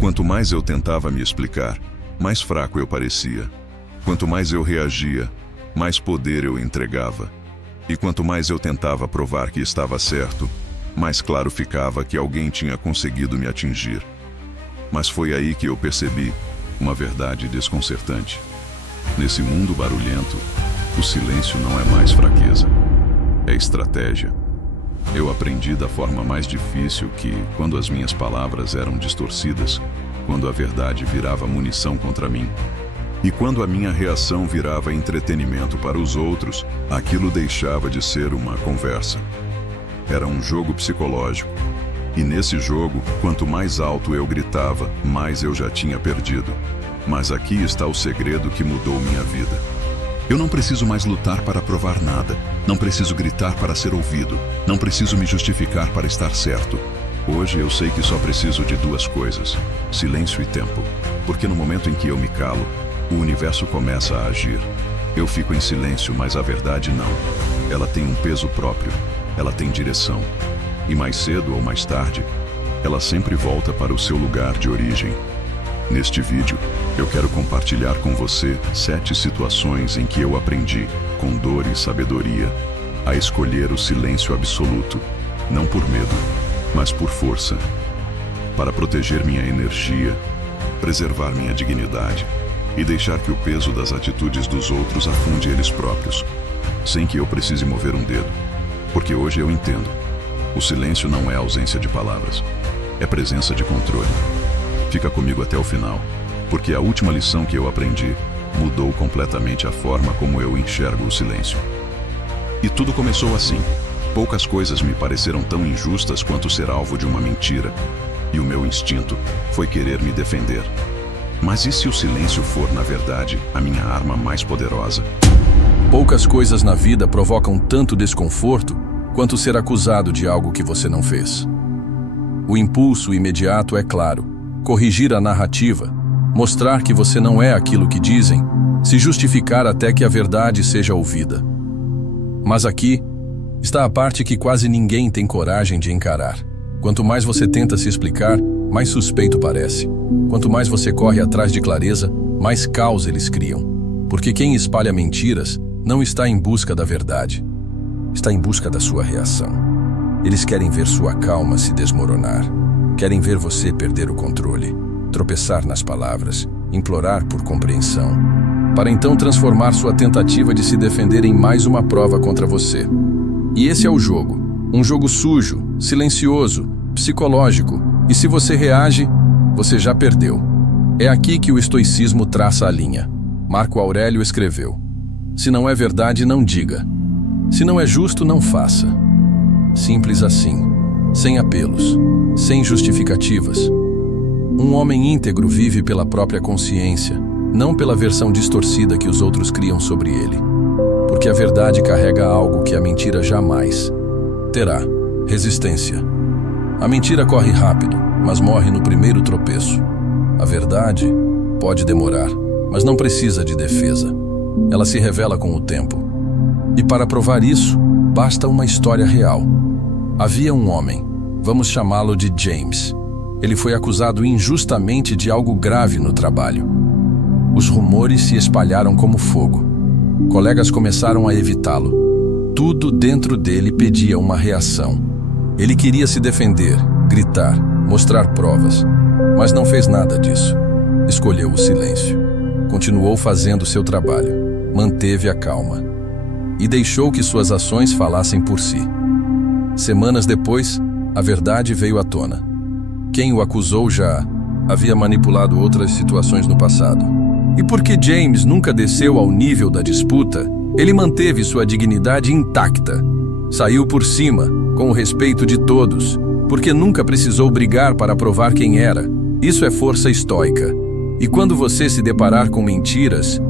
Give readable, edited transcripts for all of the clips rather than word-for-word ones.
Quanto mais eu tentava me explicar, mais fraco eu parecia. Quanto mais eu reagia, mais poder eu entregava. E quanto mais eu tentava provar que estava certo, mais claro ficava que alguém tinha conseguido me atingir. Mas foi aí que eu percebi uma verdade desconcertante. Nesse mundo barulhento, o silêncio não é mais fraqueza, é estratégia. Eu aprendi da forma mais difícil que, quando as minhas palavras eram distorcidas, quando a verdade virava munição contra mim, e quando a minha reação virava entretenimento para os outros, aquilo deixava de ser uma conversa. Era um jogo psicológico. E nesse jogo, quanto mais alto eu gritava, mais eu já tinha perdido. Mas aqui está o segredo que mudou minha vida. Eu não preciso mais lutar para provar nada. Não preciso gritar para ser ouvido. Não preciso me justificar para estar certo. Hoje eu sei que só preciso de duas coisas: silêncio e tempo. Porque no momento em que eu me calo, o universo começa a agir. Eu fico em silêncio, mas a verdade não. Ela tem um peso próprio. Ela tem direção. E mais cedo ou mais tarde, ela sempre volta para o seu lugar de origem. Neste vídeo, eu quero compartilhar com você 7 situações em que eu aprendi, com dor e sabedoria, a escolher o silêncio absoluto, não por medo, mas por força, para proteger minha energia, preservar minha dignidade e deixar que o peso das atitudes dos outros afunde eles próprios, sem que eu precise mover um dedo. Porque hoje eu entendo. O silêncio não é ausência de palavras, é presença de controle. Fica comigo até o final, porque a última lição que eu aprendi mudou completamente a forma como eu enxergo o silêncio. E tudo começou assim. Poucas coisas me pareceram tão injustas quanto ser alvo de uma mentira, e o meu instinto foi querer me defender. Mas e se o silêncio for, na verdade, a minha arma mais poderosa? Poucas coisas na vida provocam tanto desconforto quanto ser acusado de algo que você não fez. O impulso imediato é claro: corrigir a narrativa, mostrar que você não é aquilo que dizem, se justificar até que a verdade seja ouvida. Mas aqui está a parte que quase ninguém tem coragem de encarar. Quanto mais você tenta se explicar, mais suspeito parece. Quanto mais você corre atrás de clareza, mais caos eles criam. Porque quem espalha mentiras não está em busca da verdade, está em busca da sua reação. Eles querem ver sua calma se desmoronar. Querem ver você perder o controle, tropeçar nas palavras, implorar por compreensão, para então transformar sua tentativa de se defender em mais uma prova contra você. E esse é o jogo. Um jogo sujo, silencioso, psicológico. E se você reage, você já perdeu. É aqui que o estoicismo traça a linha. Marco Aurélio escreveu: se não é verdade, não diga. Se não é justo, não faça. Simples assim, sem apelos, sem justificativas. Um homem íntegro vive pela própria consciência, não pela versão distorcida que os outros criam sobre ele. Porque a verdade carrega algo que a mentira jamais terá: resistência. A mentira corre rápido, mas morre no primeiro tropeço. A verdade pode demorar, mas não precisa de defesa. Ela se revela com o tempo. E para provar isso, basta uma história real. Havia um homem, vamos chamá-lo de James. Ele foi acusado injustamente de algo grave no trabalho. Os rumores se espalharam como fogo. Colegas começaram a evitá-lo. Tudo dentro dele pedia uma reação. Ele queria se defender, gritar, mostrar provas, mas não fez nada disso. Escolheu o silêncio. Continuou fazendo seu trabalho, manteve a calma e deixou que suas ações falassem por si. Semanas depois, a verdade veio à tona. Quem o acusou já havia manipulado outras situações no passado. E porque James nunca desceu ao nível da disputa, ele manteve sua dignidade intacta. Saiu por cima, com o respeito de todos, porque nunca precisou brigar para provar quem era. Isso é força estoica. E quando você se deparar com mentiras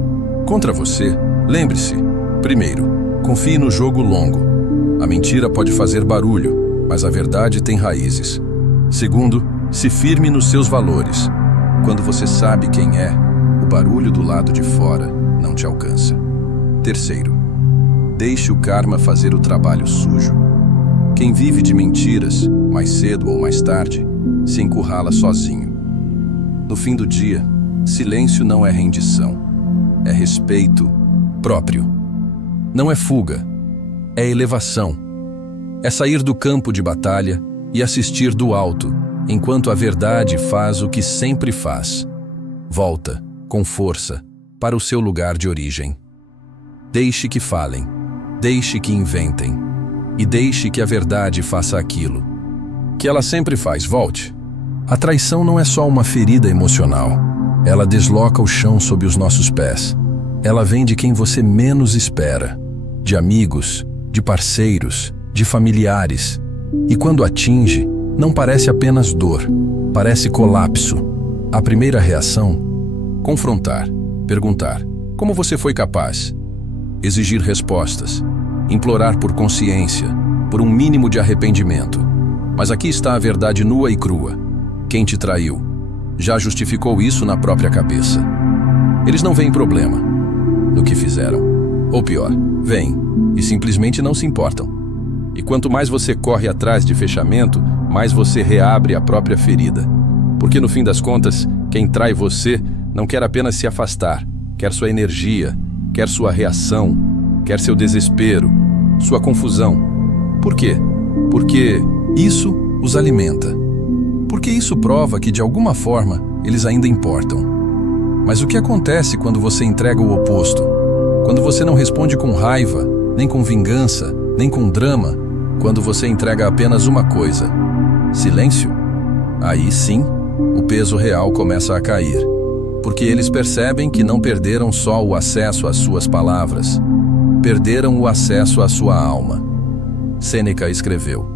contra você, lembre-se: primeiro, confie no jogo longo. A mentira pode fazer barulho, mas a verdade tem raízes. Segundo, se firme nos seus valores. Quando você sabe quem é, o barulho do lado de fora não te alcança. Terceiro, deixe o karma fazer o trabalho sujo. Quem vive de mentiras, mais cedo ou mais tarde, se encurrala sozinho. No fim do dia, silêncio não é rendição, é respeito próprio. Não é fuga, é elevação. É sair do campo de batalha e assistir do alto, enquanto a verdade faz o que sempre faz. Volta, com força, para o seu lugar de origem. Deixe que falem, deixe que inventem, e deixe que a verdade faça aquilo que ela sempre faz. Volte. A traição não é só uma ferida emocional. Ela desloca o chão sob os nossos pés. Ela vem de quem você menos espera, de amigos, de parceiros, de familiares. E quando atinge, não parece apenas dor, parece colapso. A primeira reação? Confrontar, perguntar: como você foi capaz? Exigir respostas, implorar por consciência, por um mínimo de arrependimento. Mas aqui está a verdade nua e crua. Quem te traiu já justificou isso na própria cabeça. Eles não veem problema no que fizeram. Ou pior, veem e simplesmente não se importam. E quanto mais você corre atrás de fechamento, mais você reabre a própria ferida. Porque no fim das contas, quem trai você não quer apenas se afastar, quer sua energia, quer sua reação, quer seu desespero, sua confusão. Por quê? Porque isso os alimenta. Porque isso prova que, de alguma forma, eles ainda importam. Mas o que acontece quando você entrega o oposto? Quando você não responde com raiva, nem com vingança, nem com drama, quando você entrega apenas uma coisa: silêncio? Aí sim, o peso real começa a cair. Porque eles percebem que não perderam só o acesso às suas palavras, perderam o acesso à sua alma. Sêneca escreveu: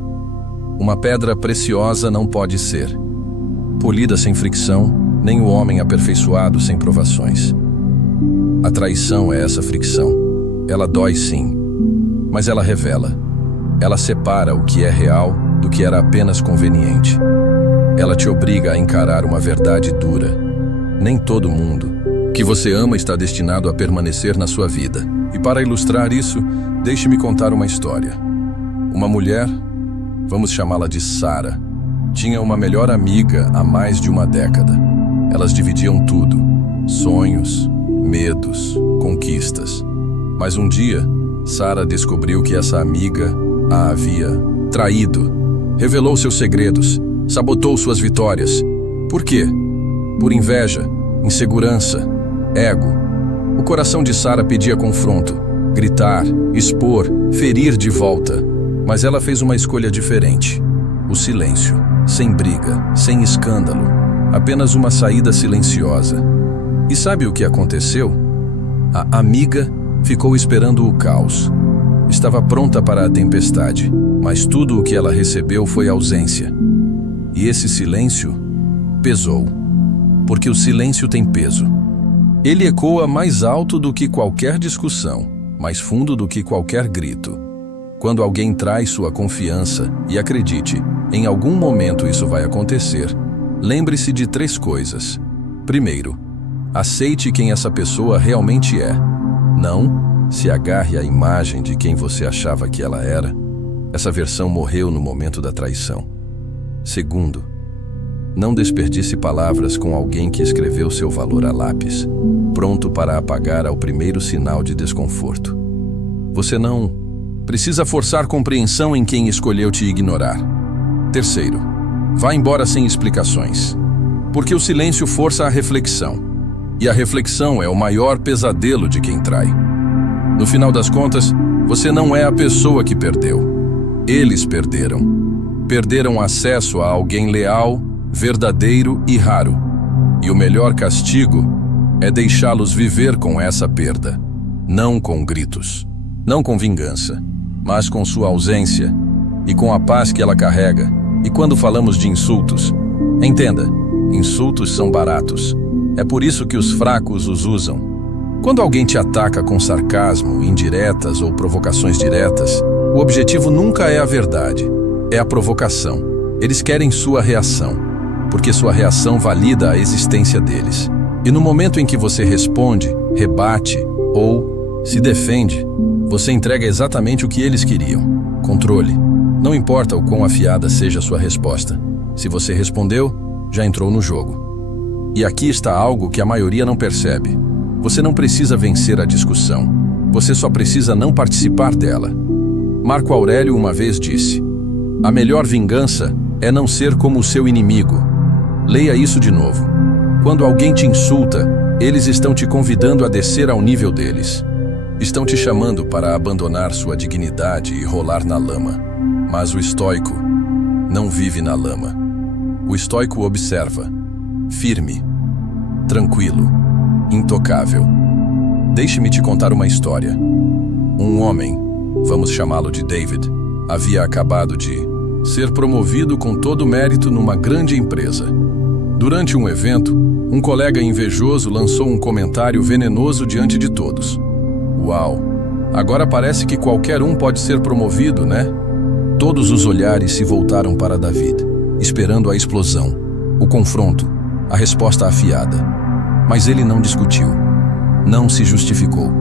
uma pedra preciosa não pode ser polida sem fricção, nem o homem aperfeiçoado sem provações. A traição é essa fricção. Ela dói sim, mas ela revela. Ela separa o que é real do que era apenas conveniente. Ela te obriga a encarar uma verdade dura. Nem todo mundo que você ama está destinado a permanecer na sua vida. E para ilustrar isso, deixe-me contar uma história. Uma mulher, vamos chamá-la de Sara, tinha uma melhor amiga há mais de uma década. Elas dividiam tudo: sonhos, medos, conquistas. Mas um dia, Sara descobriu que essa amiga a havia traído. Revelou seus segredos, sabotou suas vitórias. Por quê? Por inveja, insegurança, ego. O coração de Sara pedia confronto, gritar, expor, ferir de volta. Mas ela fez uma escolha diferente. O silêncio, sem briga, sem escândalo. Apenas uma saída silenciosa. E sabe o que aconteceu? A amiga ficou esperando o caos. Estava pronta para a tempestade, mas tudo o que ela recebeu foi ausência. E esse silêncio pesou. Porque o silêncio tem peso. Ele ecoa mais alto do que qualquer discussão, mais fundo do que qualquer grito. Quando alguém traz sua confiança, e acredite, em algum momento isso vai acontecer, lembre-se de 3 coisas. Primeiro, aceite quem essa pessoa realmente é. Não se agarre à imagem de quem você achava que ela era. Essa versão morreu no momento da traição. Segundo, não desperdice palavras com alguém que escreveu seu valor a lápis, pronto para apagar ao primeiro sinal de desconforto. Você não precisa forçar compreensão em quem escolheu te ignorar. Terceiro, vá embora sem explicações, porque o silêncio força a reflexão, e a reflexão é o maior pesadelo de quem trai. No final das contas, você não é a pessoa que perdeu. Eles perderam. Perderam acesso a alguém leal, verdadeiro e raro. E o melhor castigo é deixá-los viver com essa perda. Não com gritos, não com vingança, mas com sua ausência e com a paz que ela carrega. E quando falamos de insultos, entenda, insultos são baratos. É por isso que os fracos os usam. Quando alguém te ataca com sarcasmo, indiretas ou provocações diretas, o objetivo nunca é a verdade, é a provocação. Eles querem sua reação, porque sua reação valida a existência deles. E no momento em que você responde, rebate ou se defende, você entrega exatamente o que eles queriam: controle. Não importa o quão afiada seja a sua resposta. Se você respondeu, já entrou no jogo. E aqui está algo que a maioria não percebe. Você não precisa vencer a discussão. Você só precisa não participar dela. Marco Aurélio uma vez disse: a melhor vingança é não ser como o seu inimigo. Leia isso de novo. Quando alguém te insulta, eles estão te convidando a descer ao nível deles. Estão te chamando para abandonar sua dignidade e rolar na lama. Mas o estoico não vive na lama. O estoico observa, firme, tranquilo, intocável. Deixe-me te contar uma história. Um homem, vamos chamá-lo de David, havia acabado de ser promovido com todo o mérito numa grande empresa. Durante um evento, um colega invejoso lançou um comentário venenoso diante de todos. Uau! Agora parece que qualquer um pode ser promovido, né? Todos os olhares se voltaram para David, esperando a explosão, o confronto, a resposta afiada. Mas ele não discutiu, não se justificou.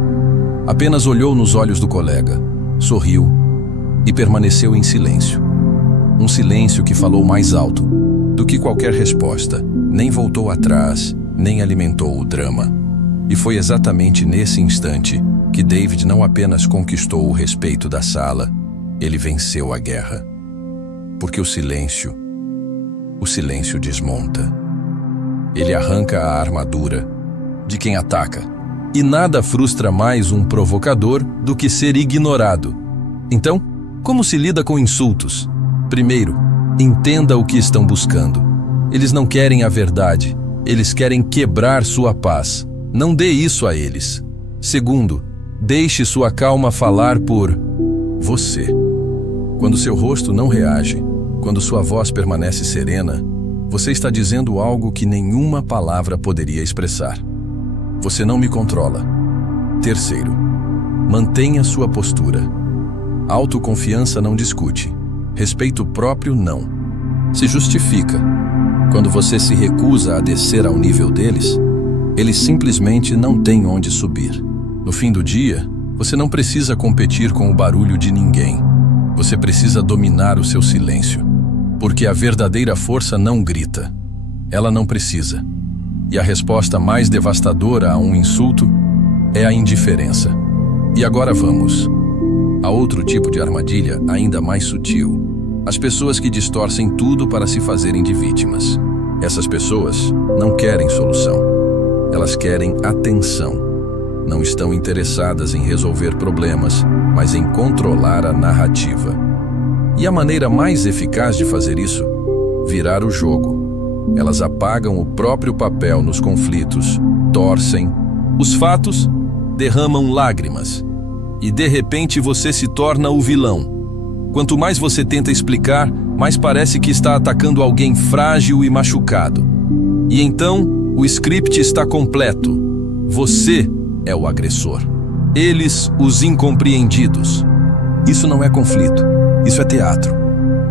Apenas olhou nos olhos do colega, sorriu e permaneceu em silêncio. Um silêncio que falou mais alto do que qualquer resposta, nem voltou atrás, nem alimentou o drama. E foi exatamente nesse instante que David não apenas conquistou o respeito da sala, ele venceu a guerra. Porque o silêncio desmonta. Ele arranca a armadura de quem ataca. E nada frustra mais um provocador do que ser ignorado. Então, como se lida com insultos? Primeiro, entenda o que estão buscando. Eles não querem a verdade, eles querem quebrar sua paz. Não dê isso a eles. Segundo, deixe sua calma falar por você. Quando seu rosto não reage, quando sua voz permanece serena, você está dizendo algo que nenhuma palavra poderia expressar. Você não me controla. Terceiro, mantenha sua postura. Autoconfiança não discute. Respeito próprio não. Se justifica. Quando você se recusa a descer ao nível deles, eles simplesmente não têm onde subir. No fim do dia, você não precisa competir com o barulho de ninguém. Você precisa dominar o seu silêncio. Porque a verdadeira força não grita. Ela não precisa. E a resposta mais devastadora a um insulto é a indiferença. E agora vamos a outro tipo de armadilha ainda mais sutil. As pessoas que distorcem tudo para se fazerem de vítimas. Essas pessoas não querem solução. Elas querem atenção. Não estão interessadas em resolver problemas, mas em controlar a narrativa. E a maneira mais eficaz de fazer isso? Virar o jogo. Elas apagam o próprio papel nos conflitos, torcem. Os fatos derramam lágrimas. E de repente você se torna o vilão. Quanto mais você tenta explicar, mais parece que está atacando alguém frágil e machucado. E então, o script está completo. Você é o agressor. Eles, os incompreendidos. Isso não é conflito. Isso é teatro.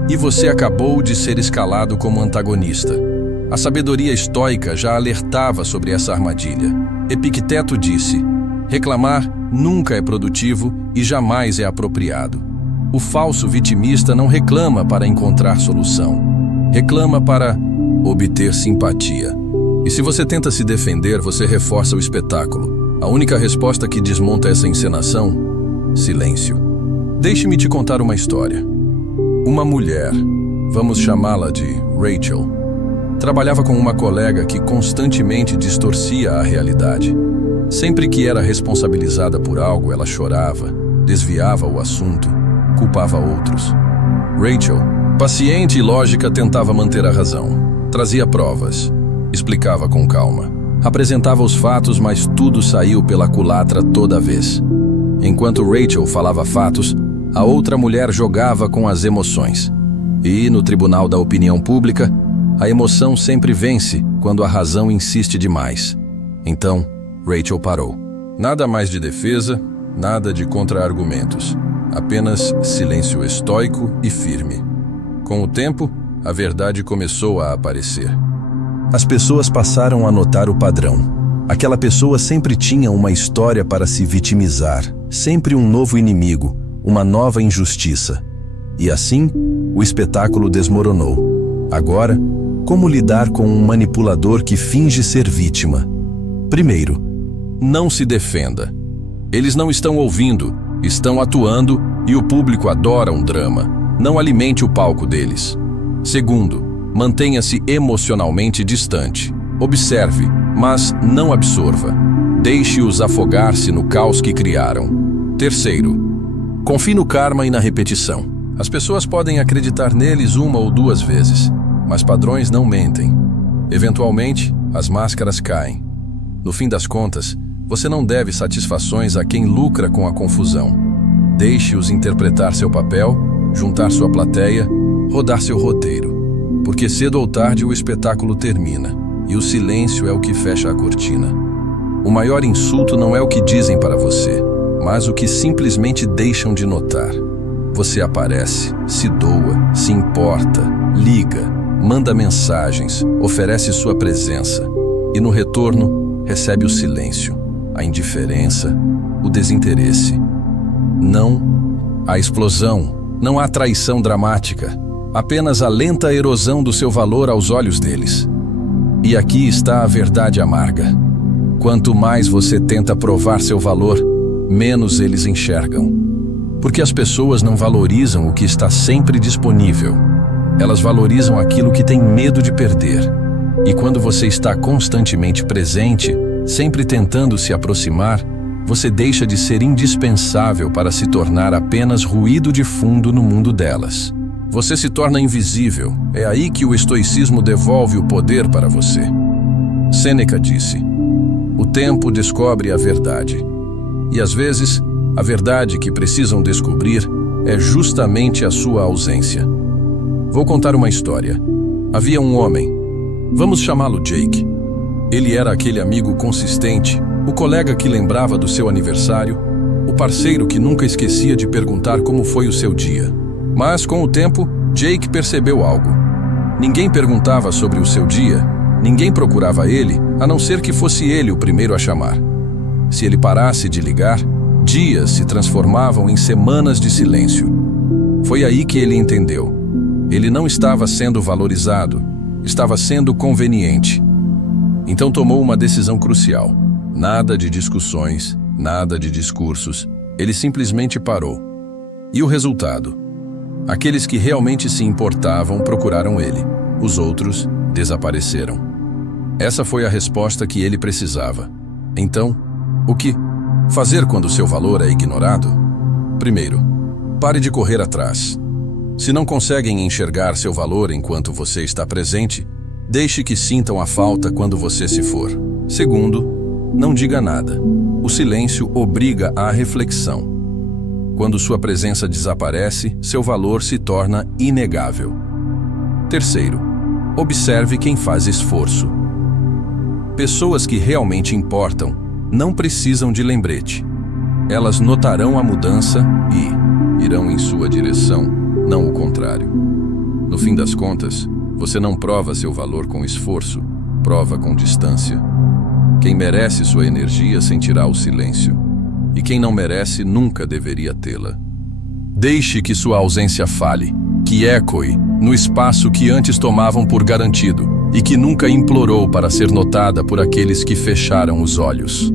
E você acabou de ser escalado como antagonista. A sabedoria estoica já alertava sobre essa armadilha. Epicteto disse: reclamar nunca é produtivo e jamais é apropriado. O falso vitimista não reclama para encontrar solução. Reclama para obter simpatia. E se você tenta se defender, você reforça o espetáculo. A única resposta que desmonta essa encenação? Silêncio. Deixe-me te contar uma história. Uma mulher, vamos chamá-la de Rachel, trabalhava com uma colega que constantemente distorcia a realidade. Sempre que era responsabilizada por algo, ela chorava, desviava o assunto, culpava outros. Rachel, paciente e lógica, tentava manter a razão. Trazia provas, explicava com calma. Apresentava os fatos, mas tudo saiu pela culatra toda vez. Enquanto Rachel falava fatos, a outra mulher jogava com as emoções. E, no tribunal da opinião pública, a emoção sempre vence quando a razão insiste demais. Então, Rachel parou. Nada mais de defesa, nada de contra-argumentos. Apenas silêncio estoico e firme. Com o tempo, a verdade começou a aparecer. As pessoas passaram a notar o padrão. Aquela pessoa sempre tinha uma história para se vitimizar, sempre um novo inimigo, uma nova injustiça. E assim, o espetáculo desmoronou. Agora, Como lidar com um manipulador que finge ser vítima? Primeiro, não se defenda. Eles não estão ouvindo, estão atuando e o público adora um drama. Não alimente o palco deles. Segundo, mantenha-se emocionalmente distante. Observe, mas não absorva. Deixe-os afogar-se no caos que criaram. Terceiro, confie no karma e na repetição. As pessoas podem acreditar neles uma ou duas vezes, mas padrões não mentem. Eventualmente, as máscaras caem. No fim das contas, você não deve satisfações a quem lucra com a confusão. Deixe-os interpretar seu papel, juntar sua plateia, rodar seu roteiro. Porque cedo ou tarde o espetáculo termina, e o silêncio é o que fecha a cortina. O maior insulto não é o que dizem para você, mas o que simplesmente deixam de notar. Você aparece, se doa, se importa, liga, manda mensagens, oferece sua presença. E no retorno, recebe o silêncio, a indiferença, o desinteresse. Não há explosão, não há traição dramática, apenas a lenta erosão do seu valor aos olhos deles. E aqui está a verdade amarga. Quanto mais você tenta provar seu valor, menos eles enxergam. Porque as pessoas não valorizam o que está sempre disponível. Elas valorizam aquilo que têm medo de perder. E quando você está constantemente presente, sempre tentando se aproximar, você deixa de ser indispensável para se tornar apenas ruído de fundo no mundo delas. Você se torna invisível. É aí que o estoicismo devolve o poder para você. Sêneca disse: o tempo descobre a verdade. E às vezes, a verdade que precisam descobrir é justamente a sua ausência. Vou contar uma história. Havia um homem. Vamos chamá-lo Jake. Ele era aquele amigo consistente, o colega que lembrava do seu aniversário, o parceiro que nunca esquecia de perguntar como foi o seu dia. Mas, com o tempo, Jake percebeu algo. Ninguém perguntava sobre o seu dia, ninguém procurava ele, a não ser que fosse ele o primeiro a chamar. Se ele parasse de ligar, dias se transformavam em semanas de silêncio. Foi aí que ele entendeu. Ele não estava sendo valorizado, estava sendo conveniente. Então tomou uma decisão crucial. Nada de discussões, nada de discursos. Ele simplesmente parou. E o resultado? Aqueles que realmente se importavam procuraram ele. Os outros desapareceram. Essa foi a resposta que ele precisava. Então, o que fazer quando seu valor é ignorado? Primeiro, pare de correr atrás. Se não conseguem enxergar seu valor enquanto você está presente, deixe que sintam a falta quando você se for. Segundo, não diga nada. O silêncio obriga à reflexão. Quando sua presença desaparece, seu valor se torna inegável. Terceiro, observe quem faz esforço. Pessoas que realmente importam não precisam de lembrete. Elas notarão a mudança e irão em sua direção, não o contrário. No fim das contas, você não prova seu valor com esforço, prova com distância. Quem merece sua energia sentirá o silêncio, e quem não merece nunca deveria tê-la. Deixe que sua ausência fale, que ecoe no espaço que antes tomavam por garantido e que nunca implorou para ser notada por aqueles que fecharam os olhos.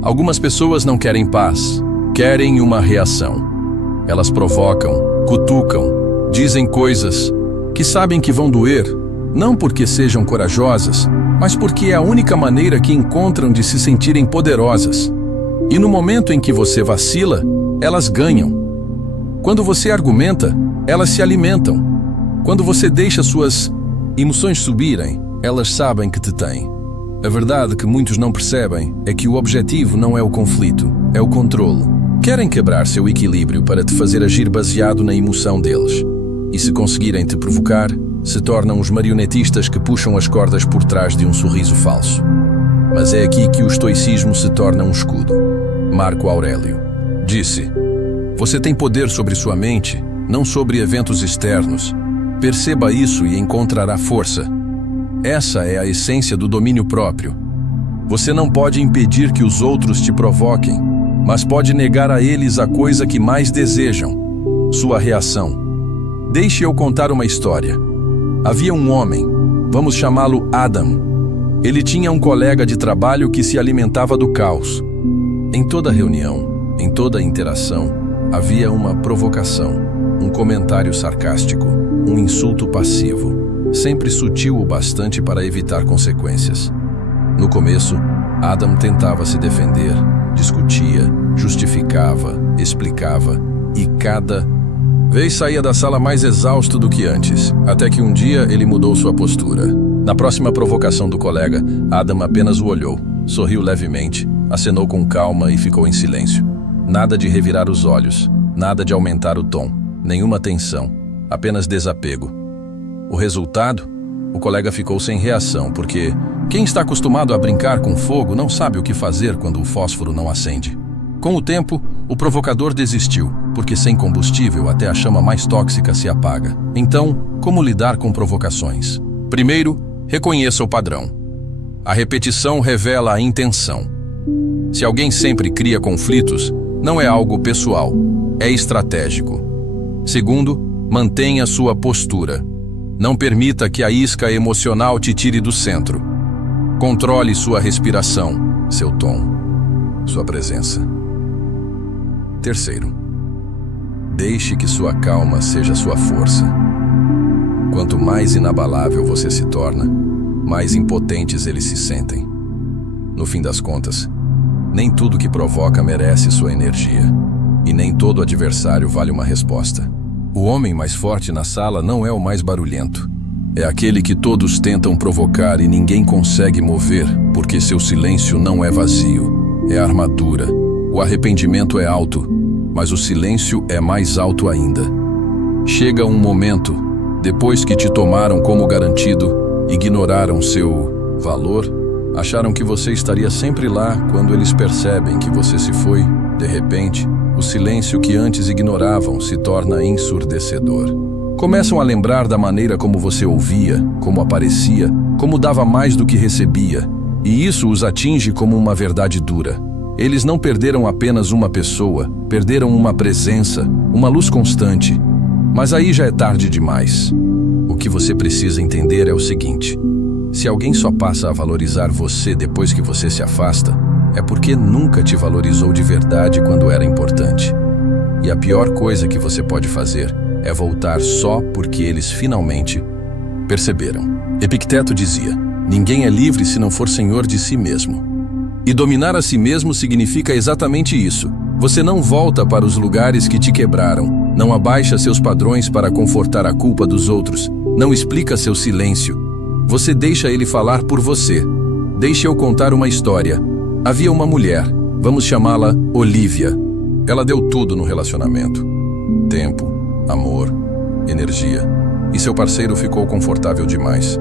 Algumas pessoas não querem paz, querem uma reação. Elas provocam, cutucam, dizem coisas que sabem que vão doer, não porque sejam corajosas, mas porque é a única maneira que encontram de se sentirem poderosas. E no momento em que você vacila, elas ganham. Quando você argumenta, elas se alimentam. Quando você deixa suas emoções subirem, elas sabem que te têm. A verdade que muitos não percebem é que o objetivo não é o conflito, é o controle. Querem quebrar seu equilíbrio para te fazer agir baseado na emoção deles. E se conseguirem te provocar, se tornam os marionetistas que puxam as cordas por trás de um sorriso falso. Mas é aqui que o estoicismo se torna um escudo. Marco Aurélio disse: você tem poder sobre sua mente, não sobre eventos externos. Perceba isso e encontrará força. Essa é a essência do domínio próprio. Você não pode impedir que os outros te provoquem, mas pode negar a eles a coisa que mais desejam: sua reação. Deixe eu contar uma história. Havia um homem. Vamos chamá-lo Adam. Ele tinha um colega de trabalho que se alimentava do caos. Em toda reunião, em toda interação, havia uma provocação, um comentário sarcástico, um insulto passivo, sempre sutil o bastante para evitar consequências. No começo, Adam tentava se defender, discutia, justificava, explicava, e cada vez saía da sala mais exausto do que antes, até que um dia ele mudou sua postura. Na próxima provocação do colega, Adam apenas o olhou, sorriu levemente, acenou com calma e ficou em silêncio. Nada de revirar os olhos, nada de aumentar o tom, nenhuma tensão, apenas desapego. O resultado? O colega ficou sem reação, porque quem está acostumado a brincar com fogo não sabe o que fazer quando o fósforo não acende. Com o tempo, o provocador desistiu, porque sem combustível até a chama mais tóxica se apaga. Então, como lidar com provocações? Primeiro, reconheça o padrão. A repetição revela a intenção. Se alguém sempre cria conflitos, não é algo pessoal, é estratégico. Segundo, mantenha sua postura. Não permita que a isca emocional te tire do centro. Controle sua respiração, seu tom, sua presença. Terceiro, deixe que sua calma seja sua força. Quanto mais inabalável você se torna, mais impotentes eles se sentem. No fim das contas, nem tudo que provoca merece sua energia, e nem todo adversário vale uma resposta. O homem mais forte na sala não é o mais barulhento. É aquele que todos tentam provocar e ninguém consegue mover, porque seu silêncio não é vazio, é armadura. O arrependimento é alto, mas o silêncio é mais alto ainda. Chega um momento, depois que te tomaram como garantido, ignoraram seu valor, acharam que você estaria sempre lá quando eles percebem que você se foi. De repente, o silêncio que antes ignoravam se torna ensurdecedor. Começam a lembrar da maneira como você ouvia, como aparecia, como dava mais do que recebia, e isso os atinge como uma verdade dura. Eles não perderam apenas uma pessoa, perderam uma presença, uma luz constante. Mas aí já é tarde demais. O que você precisa entender é o seguinte: se alguém só passa a valorizar você depois que você se afasta, é porque nunca te valorizou de verdade quando era importante. E a pior coisa que você pode fazer é voltar só porque eles finalmente perceberam. Epicteto dizia: ninguém é livre se não for senhor de si mesmo. E dominar a si mesmo significa exatamente isso. Você não volta para os lugares que te quebraram, não abaixa seus padrões para confortar a culpa dos outros, não explica seu silêncio. Você deixa ele falar por você. Deixe eu contar uma história. Havia uma mulher, vamos chamá-la Olivia. Ela deu tudo no relacionamento: tempo, amor, energia. E seu parceiro ficou confortável demais.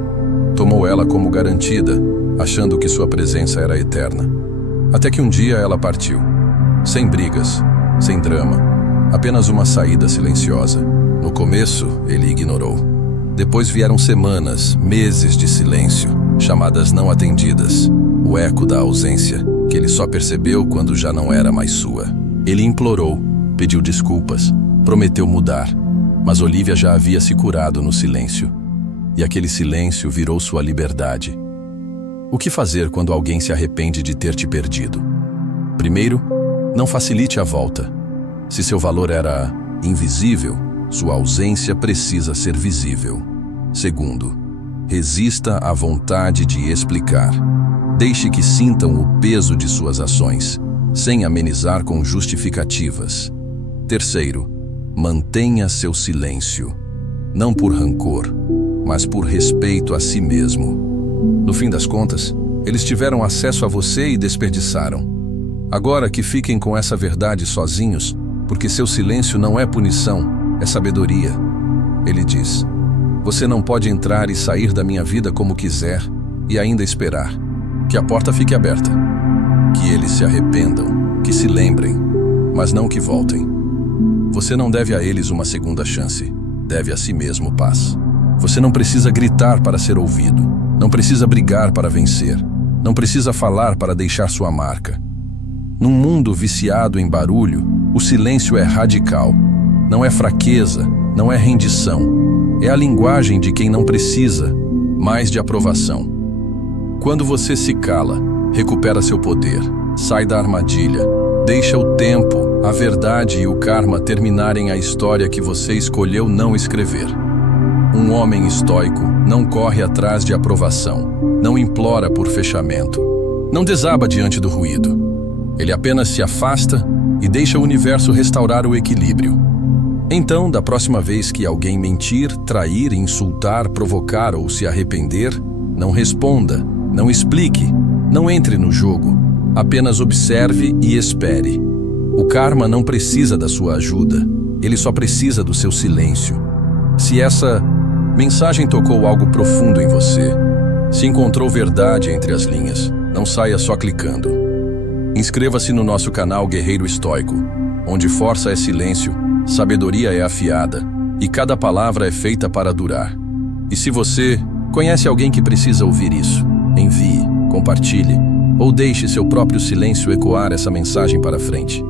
Tomou ela como garantida, achando que sua presença era eterna. Até que um dia ela partiu. Sem brigas, sem drama, apenas uma saída silenciosa. No começo, ele ignorou. Depois vieram semanas, meses de silêncio, chamadas não atendidas, o eco da ausência, que ele só percebeu quando já não era mais sua. Ele implorou, pediu desculpas, prometeu mudar, mas Olivia já havia se curado no silêncio. E aquele silêncio virou sua liberdade. O que fazer quando alguém se arrepende de ter te perdido? Primeiro, não facilite a volta. Se seu valor era invisível, sua ausência precisa ser visível. Segundo, resista à vontade de explicar. Deixe que sintam o peso de suas ações, sem amenizar com justificativas. Terceiro, mantenha seu silêncio. Não por rancor, mas por respeito a si mesmo. No fim das contas, eles tiveram acesso a você e desperdiçaram. Agora que fiquem com essa verdade sozinhos, porque seu silêncio não é punição, é sabedoria. Ele diz: você não pode entrar e sair da minha vida como quiser e ainda esperar. Que a porta fique aberta. Que eles se arrependam, que se lembrem, mas não que voltem. Você não deve a eles uma segunda chance, deve a si mesmo paz. Você não precisa gritar para ser ouvido, não precisa brigar para vencer, não precisa falar para deixar sua marca. Num mundo viciado em barulho, o silêncio é radical. Não é fraqueza, não é rendição. É a linguagem de quem não precisa, mais de aprovação. Quando você se cala, recupera seu poder, sai da armadilha, deixa o tempo, a verdade e o karma terminarem a história que você escolheu não escrever. Um homem estoico não corre atrás de aprovação, não implora por fechamento, não desaba diante do ruído. Ele apenas se afasta e deixa o universo restaurar o equilíbrio. Então, da próxima vez que alguém mentir, trair, insultar, provocar ou se arrepender, não responda, não explique, não entre no jogo. Apenas observe e espere. O karma não precisa da sua ajuda, ele só precisa do seu silêncio. Se essa mensagem tocou algo profundo em você, se encontrou verdade entre as linhas, não saia só clicando. Inscreva-se no nosso canal Guerreiro Estoico, onde força é silêncio, sabedoria é afiada e cada palavra é feita para durar. E se você conhece alguém que precisa ouvir isso, envie, compartilhe ou deixe seu próprio silêncio ecoar essa mensagem para frente.